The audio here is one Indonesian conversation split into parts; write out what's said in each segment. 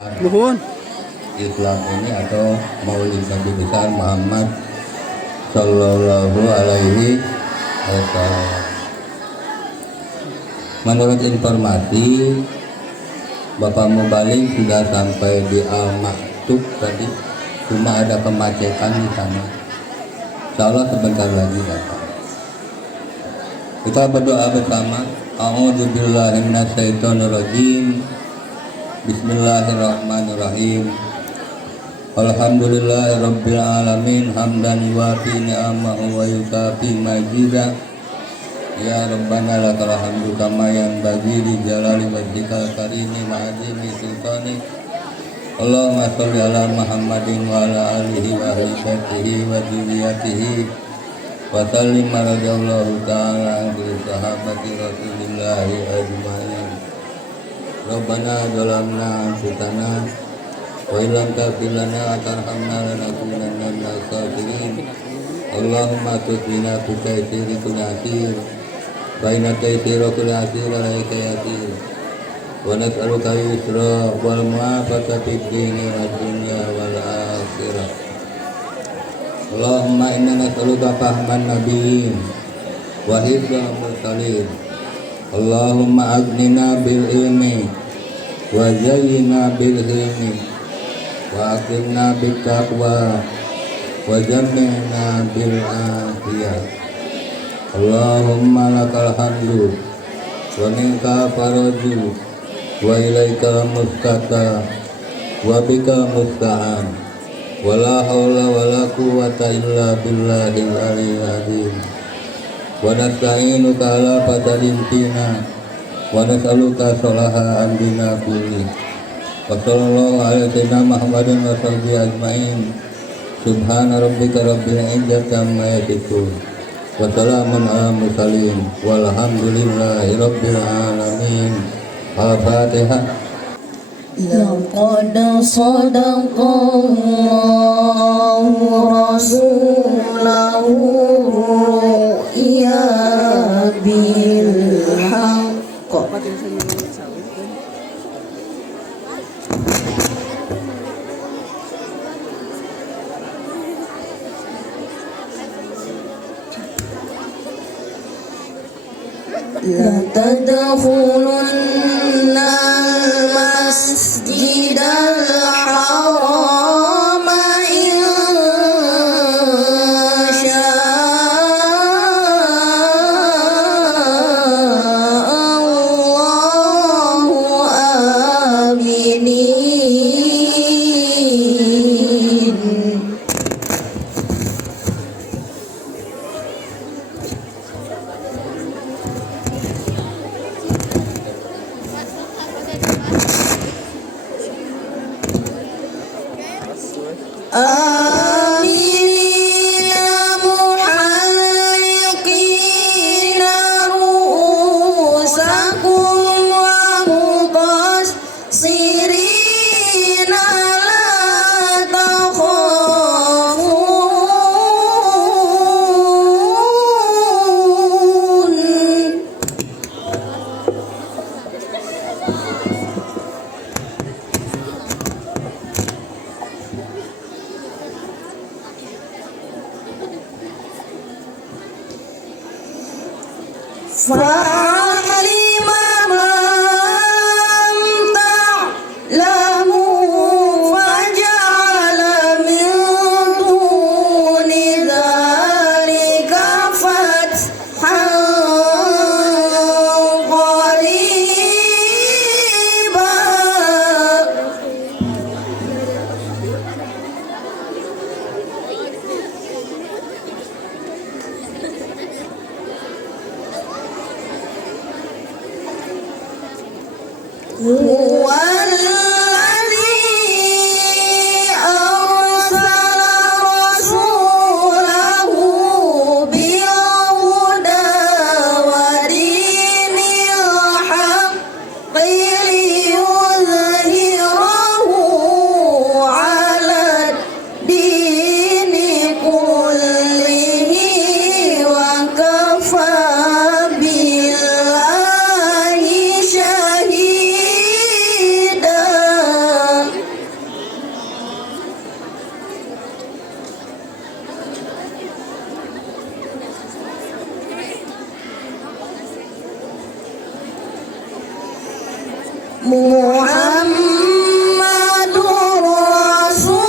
Nuhun. Islam ini atau Maulid Nabi besar Muhammad Sallallahu Alaihi Wasallam. Menurut informasi Bapak Mubalik sudah sampai di Al-Maktub tadi, cuma ada kemacetan di sana. Insya Allah sebentar lagi datang. Kita berdoa bersama. A'udzubillahi minasyaitonirrajim. Bismillahirrahmanirrahim. Alhamdulillahirabbil alamin hamdan yuwafi ni'amahu wa yukafi majidah. Ya Rabbana lakal hamdu kama yanbaghi li jalali wajhikal karimi wa azimi sultanik. Allahumma sholli ala Muhammadin wa ala alihi wa ahli baitihi wa dzurriyyatihi wa sallim radhiyallahu ta'ala an sahabati Rasulillahi ajmain. Rabbana zalamna anfusana wa illam taghfir lana wa tarhamna lanakunanna minal khasirin. Allahumma tuqina bi khairi kulli asir wa inna taysira kulli asir alaika yasir wa nas'aluka yusra wal mu'afata fid dini wad dunya wal akhirah. Allahumma inna nas'aluka fahman nabiyyin wa hifdzal mursalin. Allahumma aghnina bil ilmi wa zayyina bil hilmi wa aqimna bit taqwa wa jammilna bil afiyah. Allahumma lakal hamdu wa minka faraju wa ilaika mustaka wa bika musta'an wa la hawla wa la quwwata illa billahil aliyyil azim. Wa nasta'inuka ala fasadin fina wa nas'aluka sholaha amrina kulli. Wa sallallahu ala sayyidina Muhammadin wa sahbihi ajma'in. Subhana rabbika rabbil izzati amma yasifun wa salamun ala mursalin walhamdulillahi rabbil alamin. Al-Fatihah. Laqad sadaqallahu rasulahu ru'ya bil haqq. La tadkhulunna al-masjidal haram insya Allahu aminin. Aminina muhalliqina ru'usakum wa muqassirina la takhafun. Fa'alima man ta'lamu faja'ala min duni dhalika fathan qariba. Huwallazi arsala rasulahu bil huda wa dinil haqqi liyudhhirahu 'ala dini kullihi wa kafa billahi shahida. Muhammadur Rasulullah.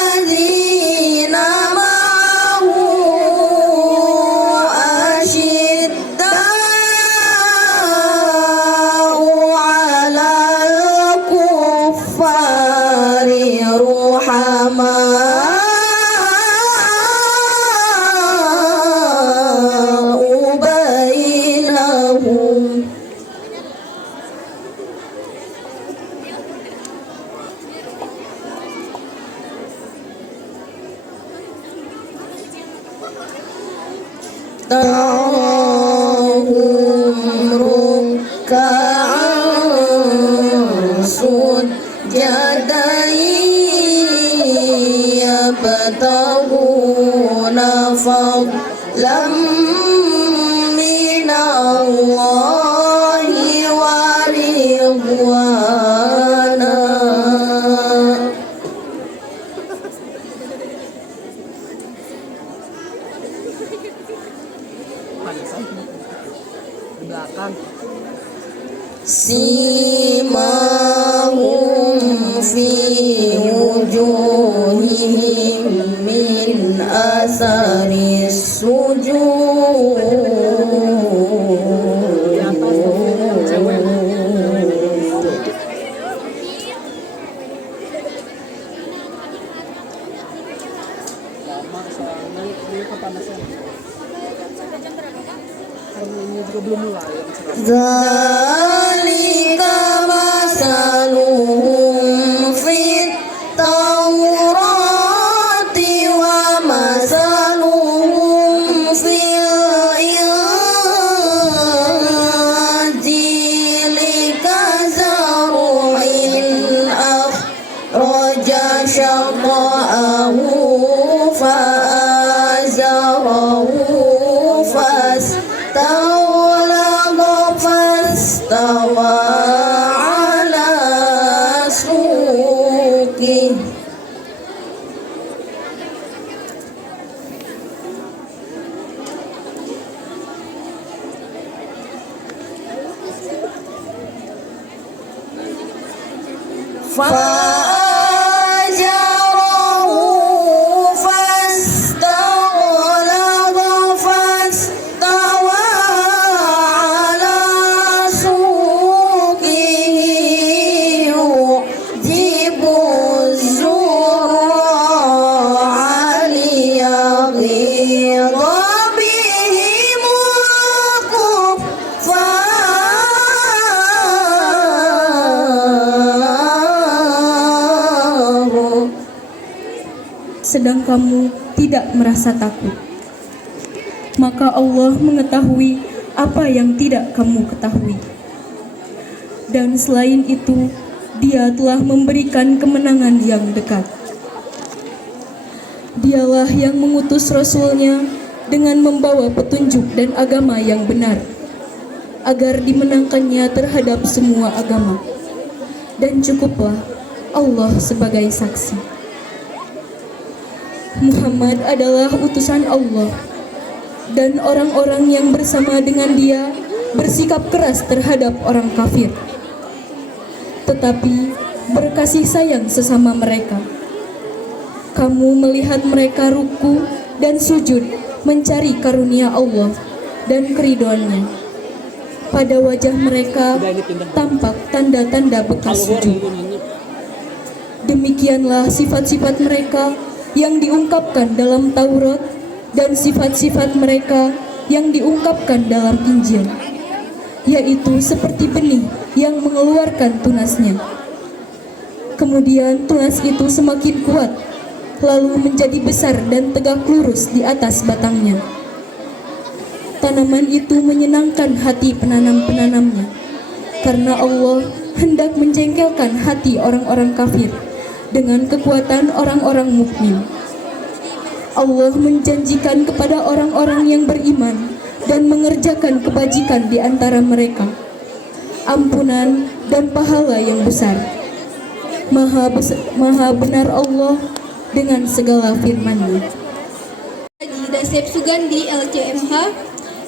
والذين معه أشداء على الكفار رحماء بينهم تراهم ركعا سجدا يبتغون فضلا من الله ورضوانا. Simahum fi wujuhihim min asaris sujud. Zalika masaluhum fit Taurati wa masaluhum fil Injili kazaru'in akhraja syata'ahu fa'azarahu fastawa ala suqih. Fa'ajarahu fastaghlaba fastawa ala suqihi yu'jibu zurra'a liyaghidha bihimul kuffar. Sedang kamu tidak merasa takut, maka Allah mengetahui apa yang tidak kamu ketahui. Dan selain itu, Dia telah memberikan kemenangan yang dekat. Dialah yang mengutus Rasul-Nya dengan membawa petunjuk dan agama yang benar, agar dimenangkannya terhadap semua agama. Dan cukuplah Allah sebagai saksi. Muhammad adalah utusan Allah, dan orang-orang yang bersama dengan dia bersikap keras terhadap orang kafir, tetapi berkasih sayang sesama mereka. Kamu melihat mereka ruku dan sujud mencari karunia Allah dan keridhoannya. Pada wajah mereka tampak tanda-tanda bekas sujud. Demikianlah sifat-sifat mereka yang diungkapkan dalam Taurat dan sifat-sifat mereka yang diungkapkan dalam Injil, yaitu seperti benih yang mengeluarkan tunasnya. Kemudian tunas itu semakin kuat, lalu menjadi besar dan tegak lurus di atas batangnya. Tanaman itu menyenangkan hati penanam-penanamnya, karena Allah hendak menjengkelkan hati orang-orang kafir dengan kekuatan orang-orang mukmin. Allah menjanjikan kepada orang-orang yang beriman dan mengerjakan kebajikan di antara mereka ampunan dan pahala yang besar. Maha benar Allah dengan segala firman-Nya. Haji Dasep Sugandi LCMH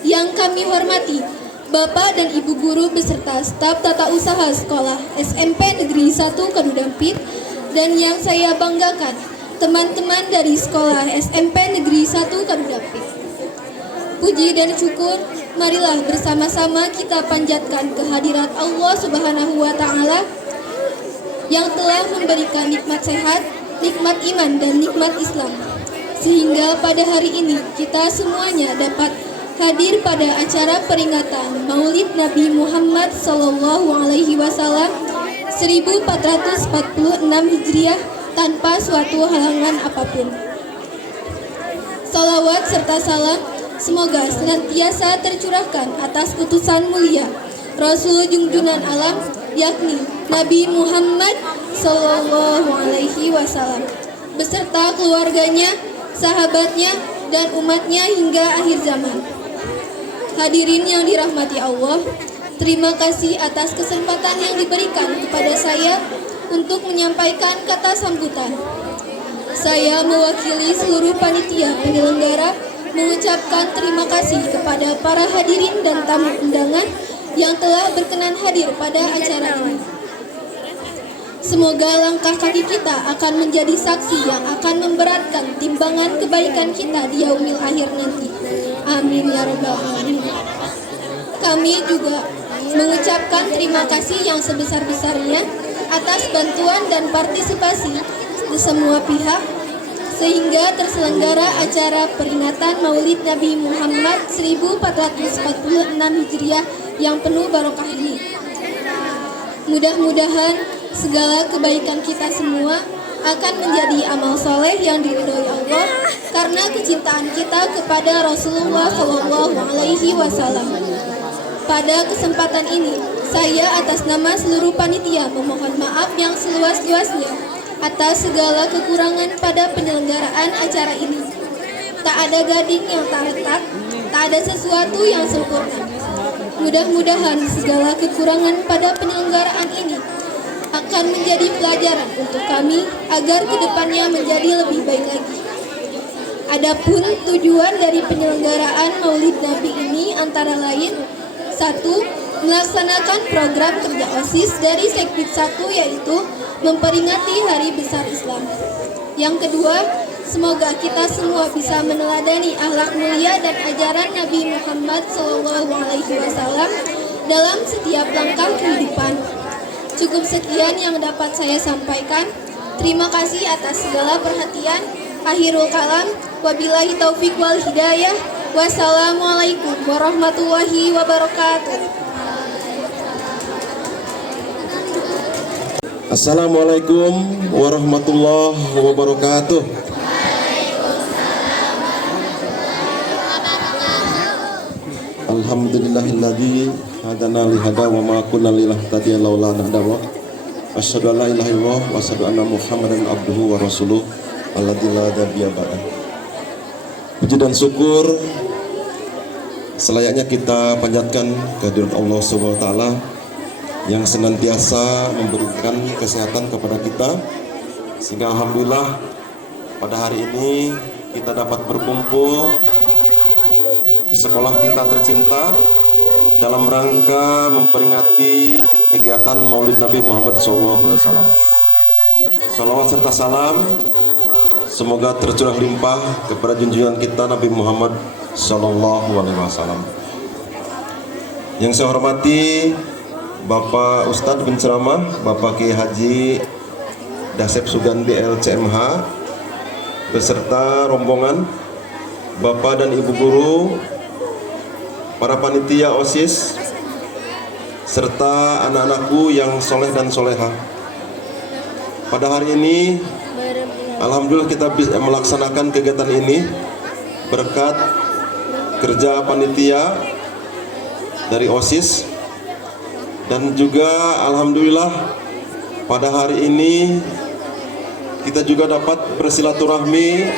yang kami hormati Bapak dan Ibu Guru beserta staf tata usaha sekolah SMP Negeri 1 Kadudampit, dan yang saya banggakan teman-teman dari sekolah SMP Negeri 1 Kadudampit. Puji dan syukur marilah bersama-sama kita panjatkan kehadirat Allah Subhanahu wa Ta'ala yang telah memberikan nikmat sehat, nikmat iman, dan nikmat Islam, sehingga pada hari ini kita semuanya dapat hadir pada acara peringatan Maulid Nabi Muhammad SAW 1446 Hijriah tanpa suatu halangan apapun. Salawat serta salam semoga senantiasa tercurahkan atas utusan mulia Rasul junjunan alam, yakni Nabi Muhammad SAW beserta keluarganya, sahabatnya, dan umatnya hingga akhir zaman. Hadirin yang dirahmati Allah, terima kasih atas kesempatan yang diberikan kepada saya untuk menyampaikan kata sambutan. Saya mewakili seluruh panitia penyelenggara mengucapkan terima kasih kepada para hadirin dan tamu undangan yang telah berkenan hadir pada acara ini. Semoga langkah kaki kita akan menjadi saksi yang akan memberatkan timbangan kebaikan kita di yaumil akhir nanti. Amin ya rabbal alamin. Kami juga mengucapkan terima kasih yang sebesar-besarnya atas bantuan dan partisipasi di semua pihak sehingga terselenggara acara peringatan Maulid Nabi Muhammad 1446 Hijriah yang penuh barokah ini. Mudah-mudahan segala kebaikan kita semua akan menjadi amal soleh yang diridhoi Allah karena kecintaan kita kepada Rasulullah SAW. Pada kesempatan ini, saya atas nama seluruh panitia memohon maaf yang seluas-luasnya atas segala kekurangan pada penyelenggaraan acara ini. Tak ada gading yang tak retak, tak ada sesuatu yang sempurna. Mudah-mudahan segala kekurangan pada penyelenggaraan ini akan menjadi pelajaran untuk kami agar kedepannya menjadi lebih baik lagi. Adapun tujuan dari penyelenggaraan Maulid Nabi ini antara lain: 1. Melaksanakan program kerja OSIS dari Sekbid 1, yaitu memperingati Hari Besar Islam. Yang kedua, semoga kita semua bisa meneladani akhlak mulia dan ajaran Nabi Muhammad SAW dalam setiap langkah kehidupan. Cukup sekian yang dapat saya sampaikan. Terima kasih atas segala perhatian. Akhirul kalam, wabillahi taufik wal hidayah. Wassalamualaikum warahmatullahi wabarakatuh. Assalamualaikum warahmatullahi wabarakatuh. Alhamdulillahilladzi hadana li hada wa ma kunna linahtadiya laula an hadana. Asyhadu an la ilaha illallah wa asyhadu anna Muhammadan abduhu wa rasuluh alladzi la nabiyya ba'da. Puji dan syukur selayaknya kita panjatkan kehadirat Allah Subhanahu wa taala yang senantiasa memberikan kesehatan kepada kita, sehingga alhamdulillah pada hari ini kita dapat berkumpul di sekolah kita tercinta dalam rangka memperingati kegiatan Maulid Nabi Muhammad SAW. Salawat serta salam semoga tercurah limpah kepada junjungan kita Nabi Muhammad SAW. Yang saya hormati Bapak Ustadz penceramah, Bapak Kiai Haji Dasep Sugandi LCMH beserta rombongan, Bapak dan Ibu guru, para panitia OSIS, serta anak-anakku yang soleh dan soleha. Pada hari ini, alhamdulillah kita bisa melaksanakan kegiatan ini berkat kerja panitia dari OSIS. Dan juga alhamdulillah pada hari ini kita juga dapat bersilaturahmi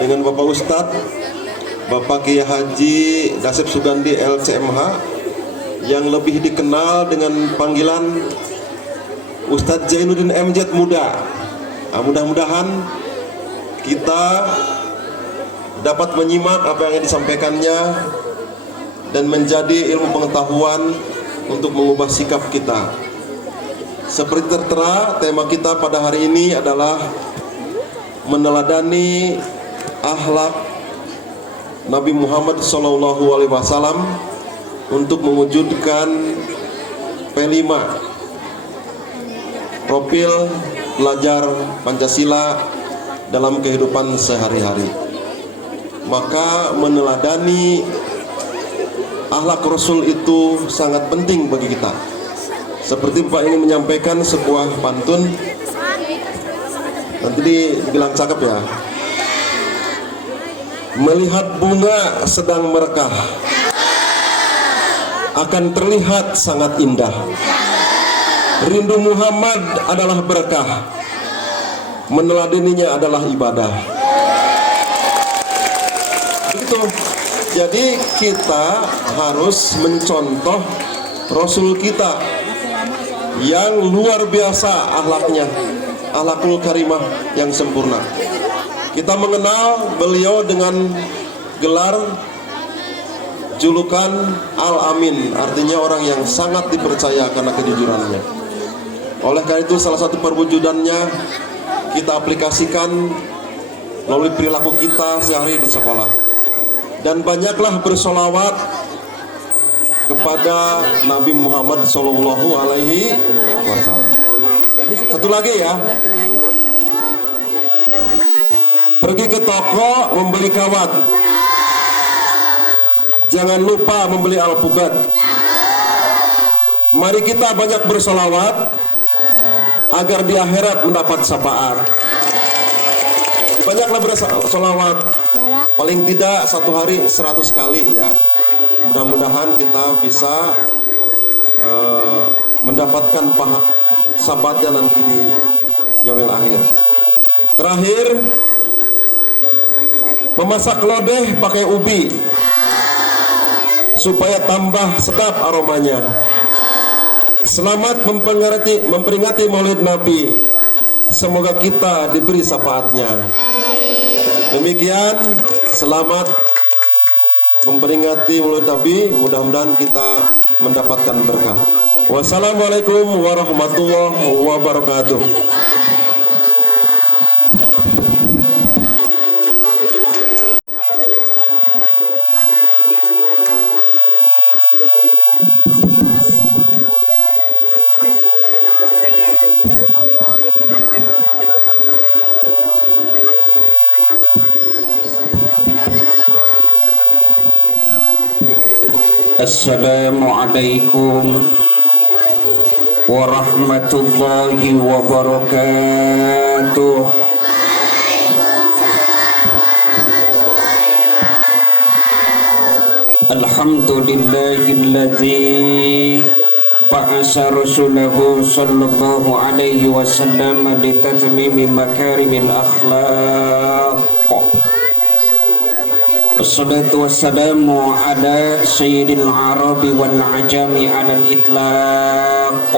dengan Bapak Ustadz Bapak Kiai Haji Dasep Sugandi LCMH yang lebih dikenal dengan panggilan Ustadz Zainuddin MZ Muda. Nah, mudah-mudahan kita dapat menyimak apa yang disampaikannya dan menjadi ilmu pengetahuan untuk mengubah sikap kita. Seperti tertera, tema kita pada hari ini adalah meneladani akhlak Nabi Muhammad SAW untuk mewujudkan P5, profil belajar Pancasila dalam kehidupan sehari-hari. Maka meneladani akhlak Rasul itu sangat penting bagi kita. Seperti Bapak ini menyampaikan sebuah pantun, nanti dibilang cakep ya. Melihat bunga sedang merekah akan terlihat sangat indah. Rindu Muhammad adalah berkah, meneladaninya adalah ibadah. Begitu. Jadi kita harus mencontoh Rasul kita yang luar biasa akhlaknya, akhlakul karimah yang sempurna. Kita mengenal beliau dengan gelar julukan Al-Amin, artinya orang yang sangat dipercaya karena kejujurannya. Oleh karena itu salah satu perwujudannya kita aplikasikan melalui perilaku kita sehari di sekolah. Dan banyaklah bersolawat kepada Nabi Muhammad SAW. Satu lagi ya, pergi ke toko membeli kawat, jangan lupa membeli alpukat. Mari kita banyak bersolawat agar di akhirat mendapat syafaat. Banyaklah bersolawat, paling tidak satu hari 100 kali ya. Mudah-mudahan kita bisa mendapatkan syafaatnya nanti di yaumil akhir. Terakhir, memasak lodeh pakai ubi supaya tambah sedap aromanya. Selamat memperingati Maulid Nabi. Semoga kita diberi syafaatnya. Demikian, selamat memperingati Maulid Nabi. Mudah-mudahan kita mendapatkan berkah. Wassalamualaikum warahmatullahi wabarakatuh. Assalamualaikum warahmatullahi wabarakatuh. Alhamdulillahilladzi ba'asa rasulahu sallallahu alaihi wasallam litatmimi makarimil akhlaq. Wassalatu wassalamu ala sayyidil arabi wal ajami ala al-itlaq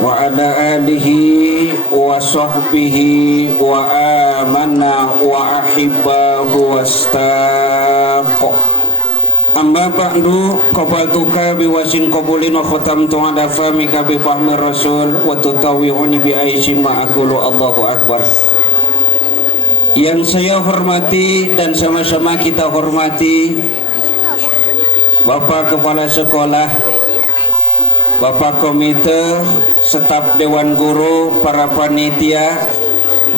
wa ala alihi wa sahbihi wa amana wa ahibbahu wastaq. Amma ba'du, qabaltuka biwasin qabulin wa khatamtu ala famika bi fahmi rasul wa tutawi'uni bi aisyi ma aqulu. Allahu akbar. Yang saya hormati dan sama-sama kita hormati Bapak Kepala Sekolah, Bapak Komite, staf Dewan Guru, para panitia,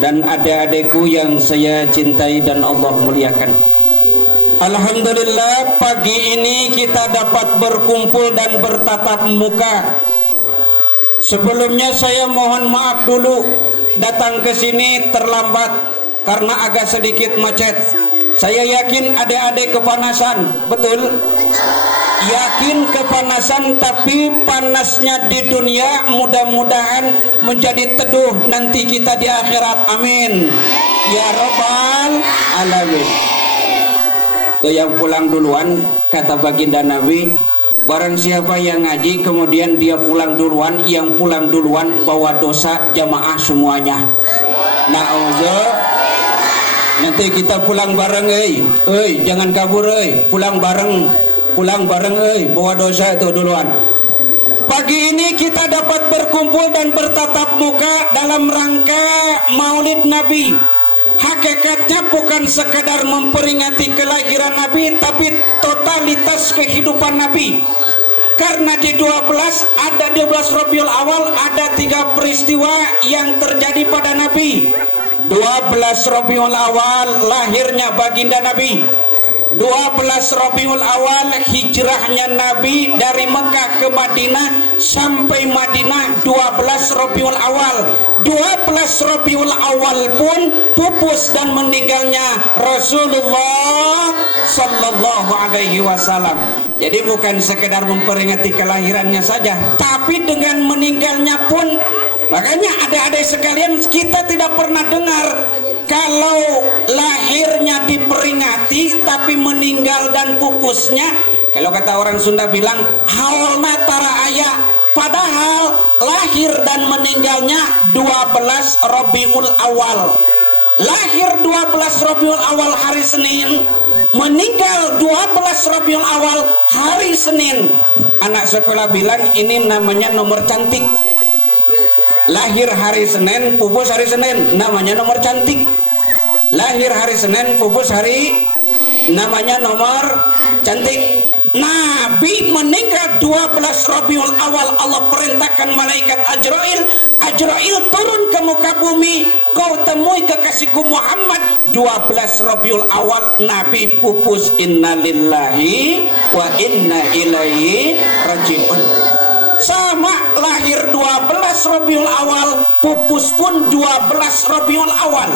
dan adik-adikku yang saya cintai dan Allah muliakan. Alhamdulillah, pagi ini kita dapat berkumpul dan bertatap muka. Sebelumnya saya mohon maaf dulu datang ke sini terlambat karena agak sedikit macet. Saya yakin adik-adik kepanasan, betul? Yakin kepanasan, tapi panasnya di dunia mudah-mudahan menjadi teduh nanti kita di akhirat. Amin. ya Rabbal Alamin. Tuh yang pulang duluan, kata baginda Nabi, barang siapa yang ngaji kemudian dia pulang duluan, yang pulang duluan bawa dosa jamaah semuanya. Nanti kita pulang bareng, jangan kabur, pulang bareng, bawa dosa itu duluan. Pagi ini kita dapat berkumpul dan bertatap muka dalam rangka Maulid Nabi. Hakikatnya bukan sekadar memperingati kelahiran Nabi, tapi totalitas kehidupan Nabi. Karena di 12 Rabiul Awal ada 3 peristiwa yang terjadi pada Nabi. 12 Rabiul Awal lahirnya baginda Nabi. 12 Rabiul Awal hijrahnya Nabi dari Mekah ke Madinah sampai Madinah. 12 Rabiul Awal. 12 Rabiul Awal pun pupus dan meninggalnya Rasulullah Sallallahu Alaihi Wasallam. Jadi bukan sekedar memperingati kelahirannya saja, tapi dengan meninggalnya pun. Makanya adik-adik sekalian, kita tidak pernah dengar kalau lahirnya diperingati tapi meninggal dan pupusnya, kalau kata orang Sunda bilang haulna tara aya, padahal lahir dan meninggalnya 12 Rabiul Awal. Lahir 12 Rabiul Awal hari Senin, meninggal 12 Rabiul Awal hari Senin. Anak sekolah bilang ini namanya nomor cantik. Lahir hari Senin, pupus hari Senin, namanya nomor cantik. Lahir hari Senin, pupus hari, namanya nomor cantik. Nabi meninggal 12 Rabiul Awal. Allah perintahkan malaikat Ajrail turun ke muka bumi, kau temui kekasihku Muhammad. 12 Rabiul Awal Nabi pupus. Innalillahi wa inna ilaihi rajiun. Sama lahir 12 Rabiul Awal, pupus pun 12 Rabiul Awal.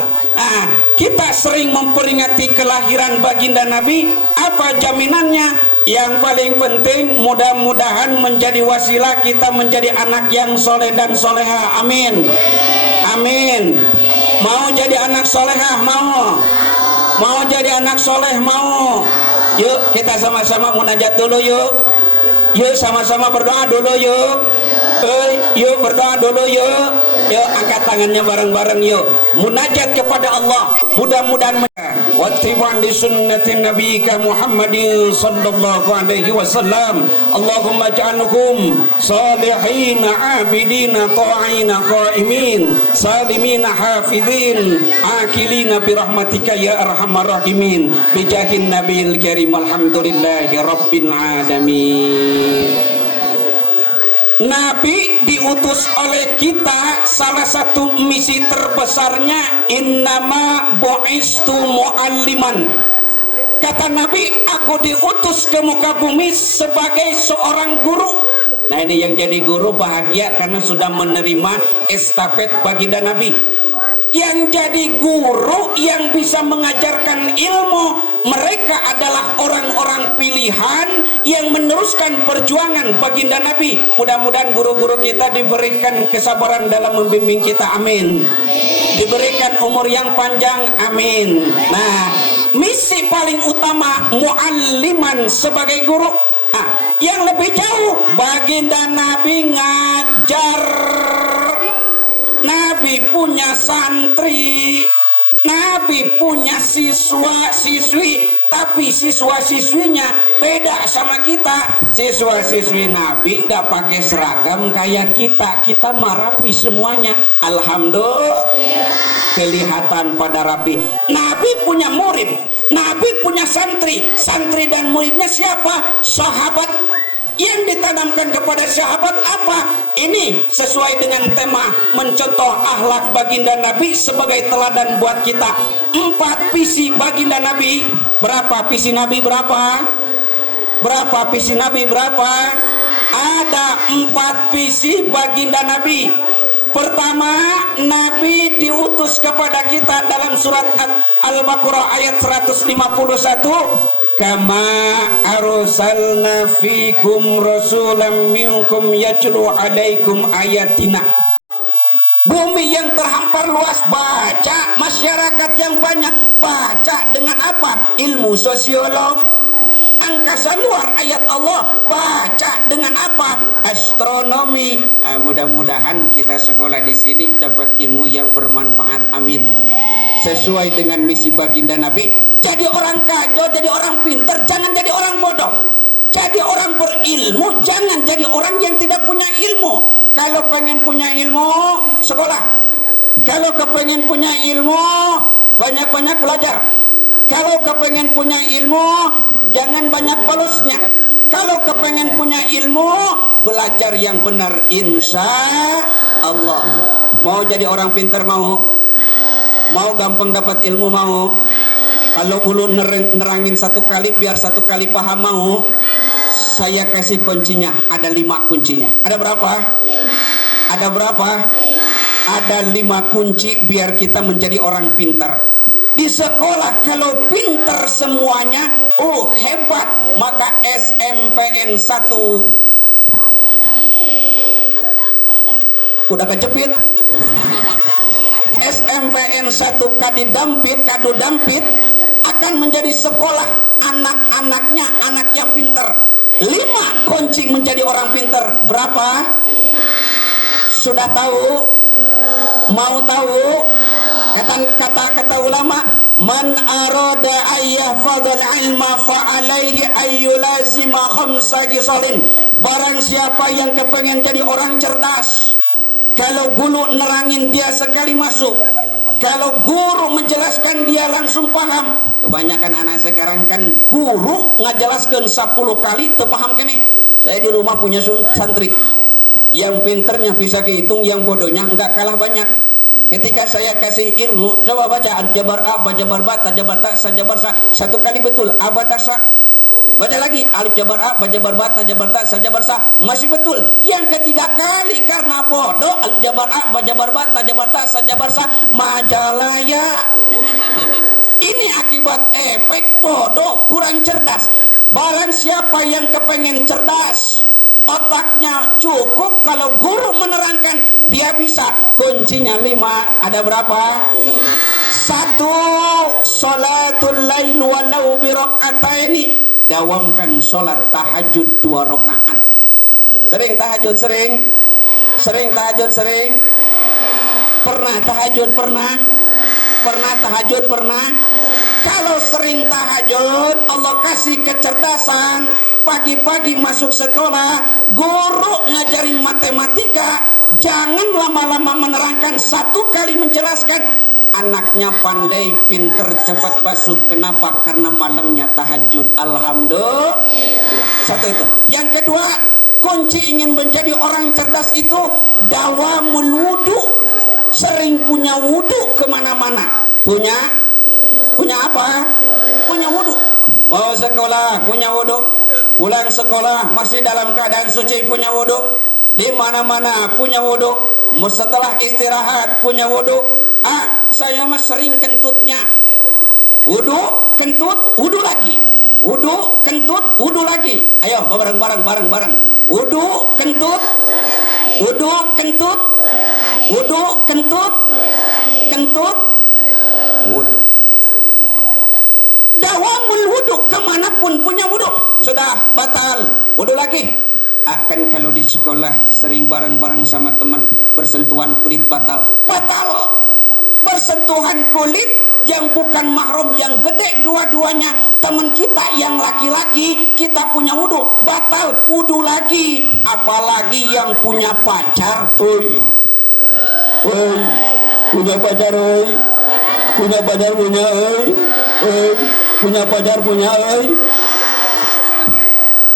Kita sering memperingati kelahiran baginda Nabi. Apa jaminannya? Yang paling penting mudah-mudahan menjadi wasilah kita menjadi anak yang soleh dan soleha. Amin. Amin. Mau jadi anak solehah? Mau jadi anak soleh? Mau. Yuk kita sama-sama munajat dulu yuk. Yuk sama-sama berdoa dulu yuk. Yuk berdoa dulu yuk. Yuk angkat tangannya bareng-bareng yuk. Munajat kepada Allah. Mudah-mudahan wattiba' li sunnati nabiyyika Muhammadin sallallahu alaihi wasallam. Allahumma ij'alhum salihin abidin ta'in qa'imin salimin hafidin akilina bi rahmatika ya arhamar rahimin bi jahin nabiyil karim. Alhamdulillahi rabbil alamin. Nabi diutus oleh kita, salah satu misi terbesarnya innama bu'istu mu'alliman. Kata Nabi, aku diutus ke muka bumi sebagai seorang guru. Nah ini yang jadi guru bahagia karena sudah menerima estafet baginda Nabi. Yang jadi guru yang bisa mengajarkan ilmu, mereka adalah orang-orang pilihan yang meneruskan perjuangan baginda Nabi. Mudah-mudahan guru-guru kita diberikan kesabaran dalam membimbing kita. Amin. Diberikan umur yang panjang. Amin. Nah, misi paling utama mu'alliman sebagai guru. Yang lebih jauh, baginda Nabi ngajar. Nabi punya santri, Nabi punya siswa-siswi, tapi siswa-siswinya beda sama kita. Siswa-siswi Nabi gak pakai seragam kayak kita. Kita merapi semuanya. Alhamdulillah, kelihatan pada rapi. Nabi punya murid, Nabi punya santri. Santri dan muridnya siapa? Sahabat. Yang ditanamkan kepada sahabat apa? Ini sesuai dengan tema mencontoh akhlak baginda Nabi sebagai teladan buat kita. 4 visi baginda Nabi. Berapa visi Nabi? Berapa visi Nabi? Ada 4 visi baginda Nabi. Pertama, Nabi diutus kepada kita dalam surat Al-Baqarah ayat 151. Kama arsalna fikum rasulam minkum yatlu alaikum ayatina. Bumi yang terhampar luas, baca masyarakat yang banyak baca dengan apa? Ilmu sosiolog, angkasa luar ayat Allah, baca dengan apa? Astronomi. Mudah-mudahan kita sekolah di sini dapat ilmu yang bermanfaat. Amin. Sesuai dengan misi baginda Nabi, jadi orang kajo, jadi orang pintar, jangan jadi orang bodoh. Jadi orang berilmu, jangan jadi orang yang tidak punya ilmu. Kalau pengen punya ilmu, sekolah. Kalau kepengen punya ilmu, banyak-banyak belajar. Kalau kepengen punya ilmu, jangan banyak polosnya. Kalau kepengen punya ilmu, belajar yang benar, insya Allah. Mau jadi orang pintar, mau gampang dapat ilmu, mau. Kalau dulu nerangin satu kali biar satu kali paham, mau. Saya kasih kuncinya, ada 5 kuncinya. Ada berapa? 5. Ada berapa? 5. Ada 5 kunci biar kita menjadi orang pintar. Di sekolah kalau pintar semuanya, oh hebat, maka SMPN 1 udah kejepit. SMPN 1 kadu dampit akan menjadi sekolah anak-anaknya anak yang pintar. 5 kunci menjadi orang pintar. Berapa? 5. Sudah tahu? Mau tahu? Kata ulama, man arada ayyahfadhal ilma fa alaihi ayyulazima khamsa khisalin. Barang siapa yang kepengen jadi orang cerdas, kalau guru nerangin dia sekali masuk, kalau guru menjelaskan dia langsung paham. Kebanyakan anak sekarang kan guru ngajelaskan 10 kali terpaham kene. Saya di rumah punya santri yang pinternya bisa kehitung, yang bodohnya enggak kalah banyak. Ketika saya kasih ilmu, coba baca Al-Jabar A, Bajabar Ba, Tajabar Ta, Sajabar Sa, 1 kali betul, Abatasa. Baca lagi Alif Jabar A, Bajabar Ba, Tajabar Ta, Sajabar Sa, masih betul. Yang ketiga kali karena bodoh, Alif Jabar A, Bajabar Ba, Tajabar Ta, Sajabar Sa, Majalaya. Ini akibat efek bodoh, kurang cerdas. Barang siapa yang kepengen cerdas, otaknya cukup, kalau guru menerangkan dia bisa. Kuncinya 5. Ada berapa? 1. Sholatul lail walau bi raka'ataini. Dawamkan sholat tahajud 2 rakaat. Sering tahajud? Sering tahajud? Pernah tahajud? Pernah tahajud? Kalau sering tahajud, Allah kasih kecerdasan. Pagi-pagi masuk sekolah, guru ngajarin matematika, jangan lama-lama menerangkan, 1 kali menjelaskan. Anaknya pandai, pinter, cepat masuk. Kenapa? Karena malamnya tahajud. Alhamdulillah. 1 itu. Yang kedua, kunci ingin menjadi orang cerdas itu dawamul wudu. Sering punya wudu kemana-mana. Punya apa? Punya wudu. Mau sekolah punya wudu, pulang sekolah masih dalam keadaan suci punya wudu, di mana-mana punya wudu, setelah istirahat punya wudu. Saya mah sering kentutnya. Wudu, kentut, wudu lagi. Wudu, kentut, wudu lagi. Ayo bareng. Wudu, kentut, wudu, kentut, wudu, kentut, wudu. Dawamul wudu, kemanapun punya wudu. Sudah batal, wudu lagi. Akan kalau di sekolah sering bareng-bareng sama teman, bersentuhan kulit batal. Bersentuhan kulit yang bukan mahram, yang gede dua-duanya, teman kita yang laki-laki, kita punya wudu, batal, wudu lagi. Apalagi yang punya pacar. Punya pacar,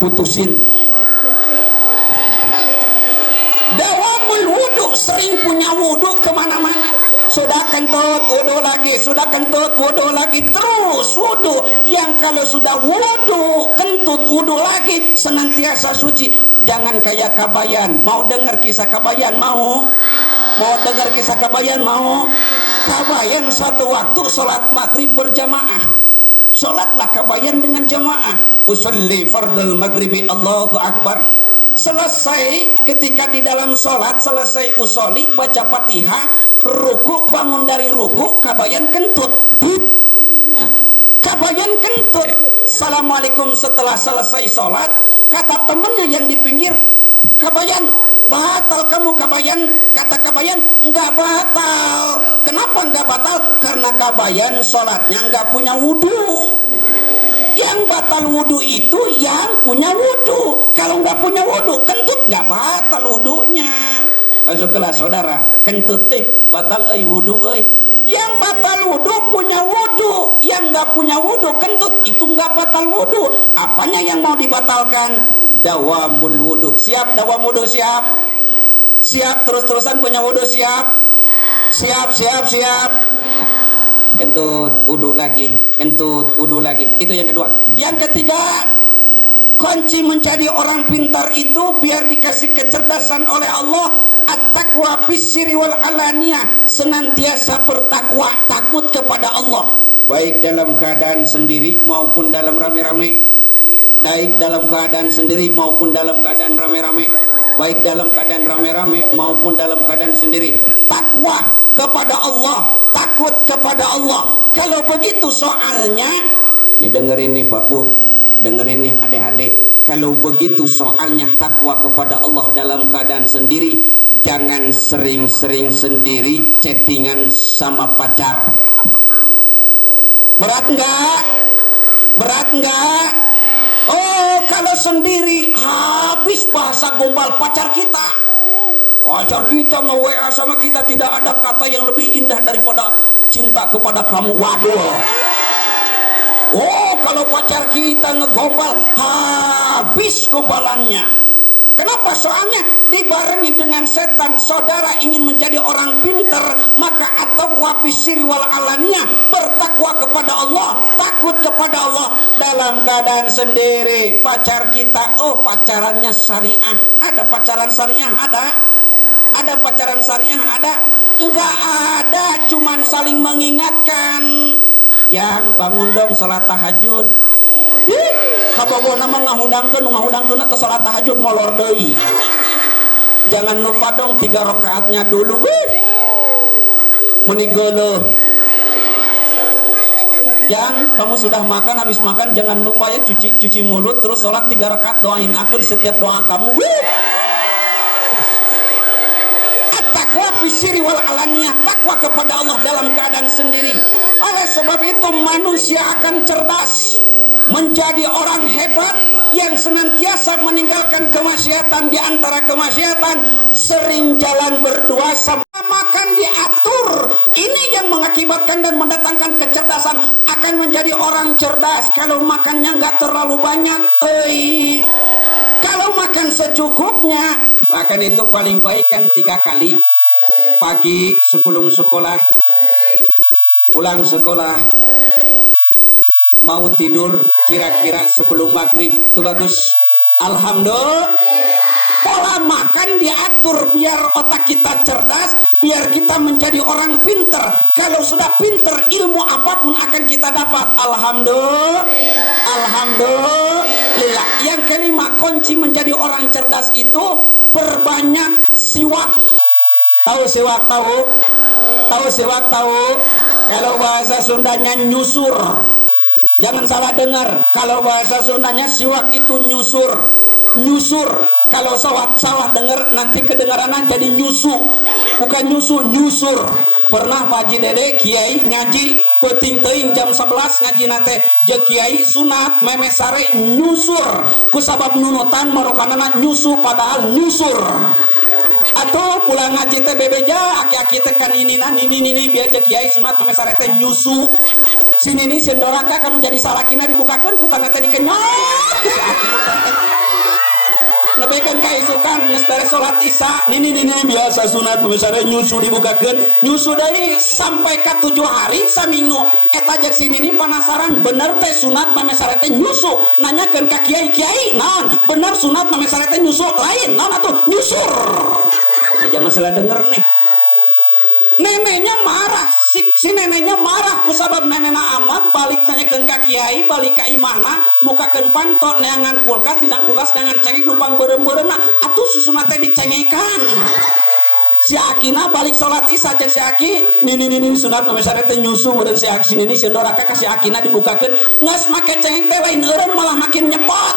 putusin. Dawamul wudu, sering punya wudu kemana-mana. Sudah kentut, wudu lagi. Sudah kentut, wudu lagi. Terus wudu. Yang kalau sudah wudu, kentut, wudu lagi, senantiasa suci. Jangan kayak Kabayan. Mau dengar kisah Kabayan? Mau dengar kisah Kabayan? Mau? Kabayan satu waktu sholat maghrib berjamaah. Sholatlah Kabayan dengan jamaah. Usolli fardal maghribi, Allahu Akbar. Selesai, ketika di dalam sholat selesai usolli, baca Fatihah, ruku, bangun dari ruku kabayan kentut. Nah, kabayan kentut. Assalamualaikum setelah selesai sholat, kata temennya yang di pinggir, kabayan batal kamu kabayan. Kata kabayan, enggak batal. Kenapa enggak batal? Karena kabayan sholatnya enggak punya wudhu. Yang batal wudhu itu yang punya wudhu. Kalau enggak punya wudhu, kentut enggak batal wudhunya. Masuklah saudara, kentut batal wudhu Yang batal wudhu punya wudhu. Yang enggak punya wudhu, kentut itu enggak batal wudhu. Apanya yang mau dibatalkan? Dawamul wudhu. Siap dawam wudhu? Siap. Siap terus-terusan punya wudhu? Siap. Siap. Kentut wudhu lagi, kentut wudhu lagi. Itu yang kedua. Yang ketiga, kunci menjadi orang pintar itu biar dikasih kecerdasan oleh Allah, at-taqwa fis-sirri wal alaniyah, senantiasa bertakwa, takut kepada Allah, baik dalam keadaan sendiri maupun dalam rame-rame. Baik dalam keadaan sendiri maupun dalam keadaan rame-rame. Baik dalam keadaan rame-rame maupun dalam keadaan sendiri. Takwa kepada Allah, takut kepada Allah. Kalau begitu soalnya, nih dengerin nih Pak Bu, dengerin nih adik-adik. Kalau begitu soalnya takwa kepada Allah dalam keadaan sendiri, jangan sering-sering sendiri chattingan sama pacar. Berat enggak? Berat enggak? Oh, kalau sendiri habis bahasa gombal pacar kita. Pacar kita nge-WA sama kita, tidak ada kata yang lebih indah daripada cinta kepada kamu. Waduh. Oh, kalau pacar kita ngegombal habis gombalannya. Kenapa? Soalnya dibarengi dengan setan. Saudara ingin menjadi orang pintar, maka atau wafisir wal alania, bertakwa kepada Allah, takut kepada Allah dalam keadaan sendiri. Pacar kita, oh pacarannya syariah. Ada pacaran syariah? Ada pacaran syariah? Ada? Enggak ada, cuman saling mengingatkan. Yang bangun dong salat tahajud. Kabogo nama ngahudangkeun atau salat tahajud molor deui. Jangan lupa dong 3 rakaatnya dulu. Meni geuleuh. Yang kamu sudah makan, habis makan jangan lupa ya cuci mulut, terus salat 3 rakaat, doain aku di setiap doa kamu. At-taqwa fisiri wal alaniyah, takwa kepada Allah dalam keadaan sendiri. Oleh sebab itu manusia akan cerdas, menjadi orang hebat yang senantiasa meninggalkan kemaksiatan. Di antara kemaksiatan, sering jalan berdua sama makan diatur. Ini yang mengakibatkan dan mendatangkan kecerdasan. Akan menjadi orang cerdas kalau makannya nggak terlalu banyak. Kalau makan secukupnya. Makan itu paling baik kan 3 kali. Pagi sebelum sekolah, pulang sekolah, mau tidur kira-kira sebelum maghrib, itu bagus. Alhamdulillah. Pola makan diatur biar otak kita cerdas, biar kita menjadi orang pinter. Kalau sudah pinter, ilmu apapun akan kita dapat. Alhamdulillah. Alhamdulillah. Yang kelima, kunci menjadi orang cerdas itu berbanyak siwak. Tahu siwak? Tahu siwak? Kalau bahasa Sundanya nyusur. Jangan salah dengar, kalau bahasa Sundanya siwak itu nyusur. Kalau salah dengar nanti kedengarannya jadi nyusu. Bukan nyusur. Pernah Pak Haji Dede Kiai ngaji peuting teuing jam 11 ngaji nate je Kiai sunat meme sare nyusur. Ku sabab nunutan marokanana nyusu padahal nyusur. Atau pulang ngaji teh bebeja aki-aki teh kan ini biar je Kiai sunat meme sare teh nyusu. Sini nih sendoraka kamu jadi salakina dibukakan ku tanda teh dikenyot. Lebihkan kaisukan geus beres salat Isya nini biasa sunat misalnya nyusu dibukakan nyusu dari sampai ke 7 hari saminggu eta jak sini nih penasaran bener teh sunat misalnya teh nyusu nanyakeun ka kiai naon bener sunat misalnya teh nyusu lain naon atuh nyusur. Jangan salah denger nih. Neneknya marah, si neneknya marah kusabab nenekna amat balik tanyakeun ka kiai, balik ka imana, mukakeun pantot neangan kulkas, tidak kulkas dengan cengek nupang beureum-beureumna, atuh susuna teh dicengekan. Si Akina balik sholat isya cek si Aki ini sunat misalnya teh nyusu kemudian si Aki ini si Doraka kasih Akina dibukakan ngas make cengeng teh lain eureun malah makin nyepot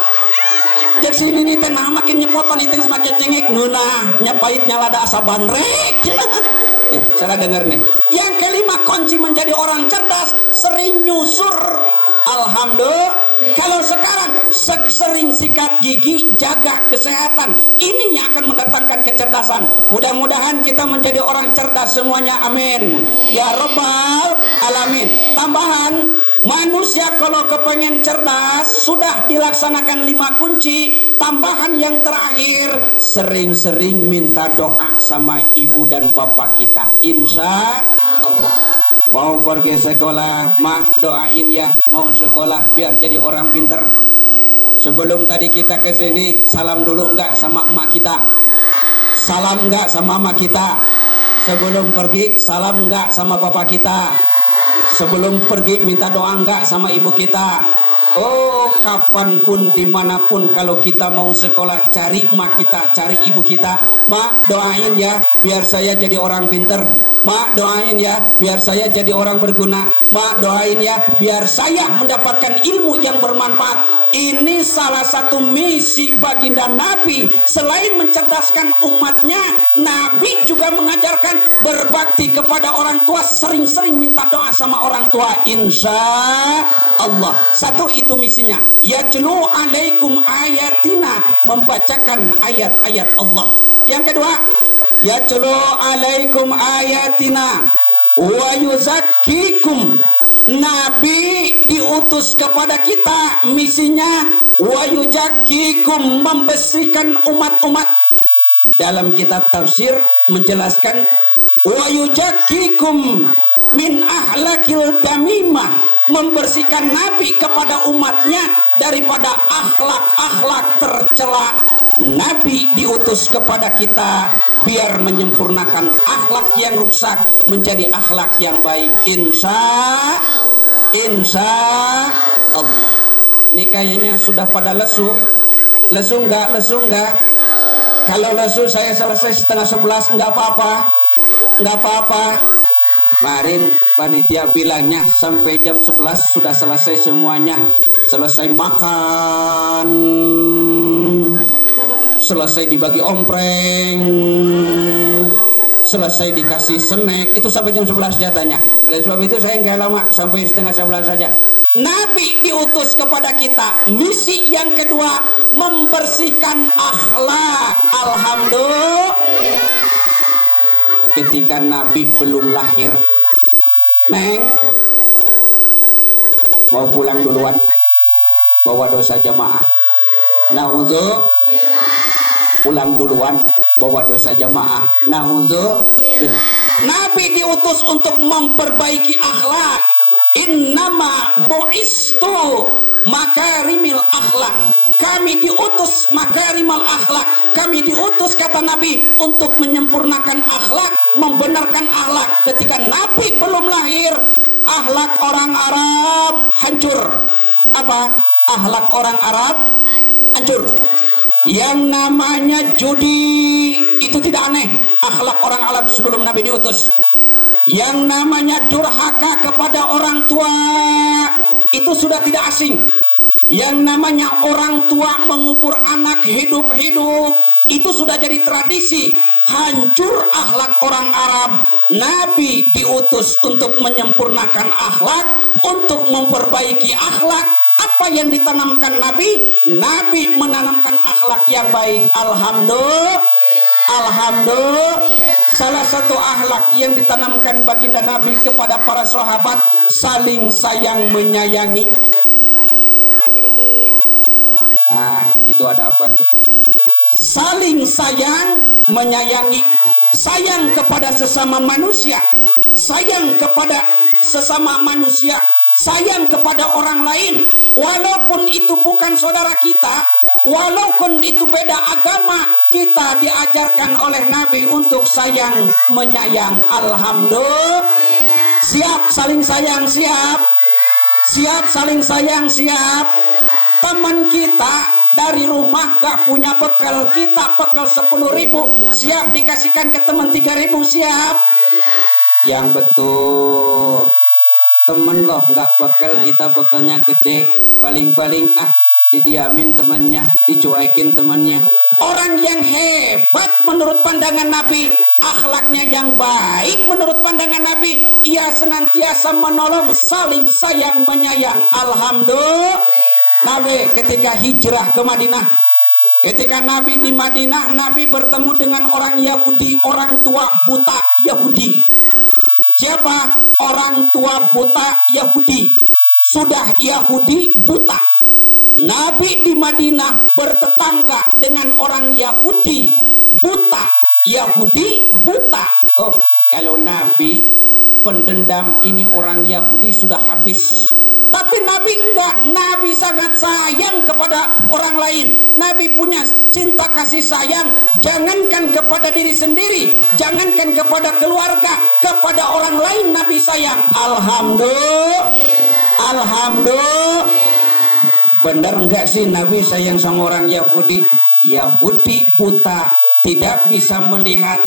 cek si ini teh nah makin nyepotan itu semakin cengeng nuna nyepait nyalada asa bandrek salah dengar nih. Yang kelima, kunci menjadi orang cerdas sering nyusur. Alhamdulillah. Kalau sekarang sering sikat gigi, jaga kesehatan, ini yang akan mendatangkan kecerdasan. Mudah-mudahan kita menjadi orang cerdas semuanya, amin ya rabbal alamin. Tambahan, manusia kalau kepengen cerdas sudah dilaksanakan 5 kunci. Tambahan yang terakhir, sering-sering minta doa sama ibu dan bapak kita, insya Allah. Mau pergi sekolah, mah doain ya, mau sekolah biar jadi orang pinter. Sebelum tadi kita ke sini, salam dulu enggak sama emak kita? Salam enggak sama emak kita? Sebelum pergi, salam enggak sama bapak kita? Sebelum pergi, minta doa enggak sama ibu kita? Oh, kapanpun dimanapun kalau kita mau sekolah, cari emak kita, cari ibu kita. Mak doain ya biar saya jadi orang pinter. Mak doain ya biar saya jadi orang berguna. Mak doain ya biar saya mendapatkan ilmu yang bermanfaat. Ini salah satu misi baginda Nabi. Selain mencerdaskan umatnya, Nabi juga mengajarkan berbakti kepada orang tua, sering-sering minta doa sama orang tua, insya Allah. Satu itu misinya, yatlu alaikum ayatina, membacakan ayat-ayat Allah. Yang kedua, yatlu alaikum ayatina wa yuzakkikum. Nabi diutus kepada kita, misinya wa yuzakkikum, membersihkan umat-umat. Dalam kitab tafsir menjelaskan wa yuzakkikum min ahlakil damimah, membersihkan Nabi kepada umatnya daripada akhlak-akhlak tercela. Nabi diutus kepada kita biar menyempurnakan akhlak yang rusak menjadi akhlak yang baik, insya Allah. Ini kayaknya sudah pada lesu enggak? Kalau lesu saya selesai setengah 11, enggak apa-apa. Kemarin panitia bilangnya sampai jam 11 sudah selesai semuanya, selesai makan, selesai dibagi ompreng, selesai dikasih snack, itu sampai jam 11 jatahnya. Oleh sebab itu saya nggak lama, sampai setengah 11 saja. Nabi diutus kepada kita, misi yang kedua membersihkan akhlak. Alhamdulillah. Ketika Nabi belum lahir, Neng mau pulang duluan, bawa dosa jamaah. Pulang duluan, bawa dosa jamaah. Na'udzubillah. Nabi diutus untuk memperbaiki akhlak. Innama bu'istu makarimil akhlak. Kami diutus makarimal akhlak. Kami diutus, kata Nabi, untuk menyempurnakan akhlak, membenarkan akhlak. Ketika Nabi belum lahir, akhlak orang Arab hancur. Apa? Akhlak orang Arab hancur. Yang namanya judi itu tidak aneh, akhlak orang Arab sebelum Nabi diutus. Yang namanya durhaka kepada orang tua itu sudah tidak asing. Yang namanya orang tua mengubur anak hidup-hidup itu sudah jadi tradisi. Hancur akhlak orang Arab. Nabi diutus untuk menyempurnakan akhlak, untuk memperbaiki akhlak. Apa yang ditanamkan Nabi? Nabi menanamkan akhlak yang baik. Alhamdulillah. Salah satu akhlak yang ditanamkan baginda Nabi kepada para sahabat, saling sayang menyayangi. Itu ada apa tuh? Saling sayang menyayangi. Sayang kepada sesama manusia, sayang kepada sesama manusia, sayang kepada orang lain, walaupun itu bukan saudara kita, walaupun itu beda agama, kita diajarkan oleh Nabi untuk sayang menyayang. Alhamdulillah. Siap saling sayang, siap saling sayang, siap. Teman kita dari rumah gak punya bekal, kita bekal 10.000, siap dikasihkan ke teman 3.000, siap? Yang betul, temen loh gak bekal, kita bekalnya gede, paling-paling didiamin temannya, dicuekin temannya. Orang yang hebat menurut pandangan Nabi, akhlaknya yang baik menurut pandangan Nabi, ia senantiasa menolong, saling sayang menyayang. Alhamdulillah. Nabi ketika hijrah ke Madinah, ketika Nabi di Madinah, Nabi bertemu dengan orang Yahudi, orang tua buta Yahudi. Siapa? Orang tua buta Yahudi. Sudah Yahudi buta. Nabi di Madinah bertetangga dengan orang Yahudi buta. Yahudi buta. Oh, kalau Nabi pendendam, ini orang Yahudi sudah habis. Tapi Nabi enggak. Nabi sangat sayang kepada orang lain. Nabi punya cinta kasih sayang. Jangankan kepada diri sendiri, jangankan kepada keluarga, kepada orang lain Nabi sayang. Alhamdulillah. Alhamdulillah. Benar enggak sih Nabi sayang sama orang Yahudi? Yahudi buta, tidak bisa melihat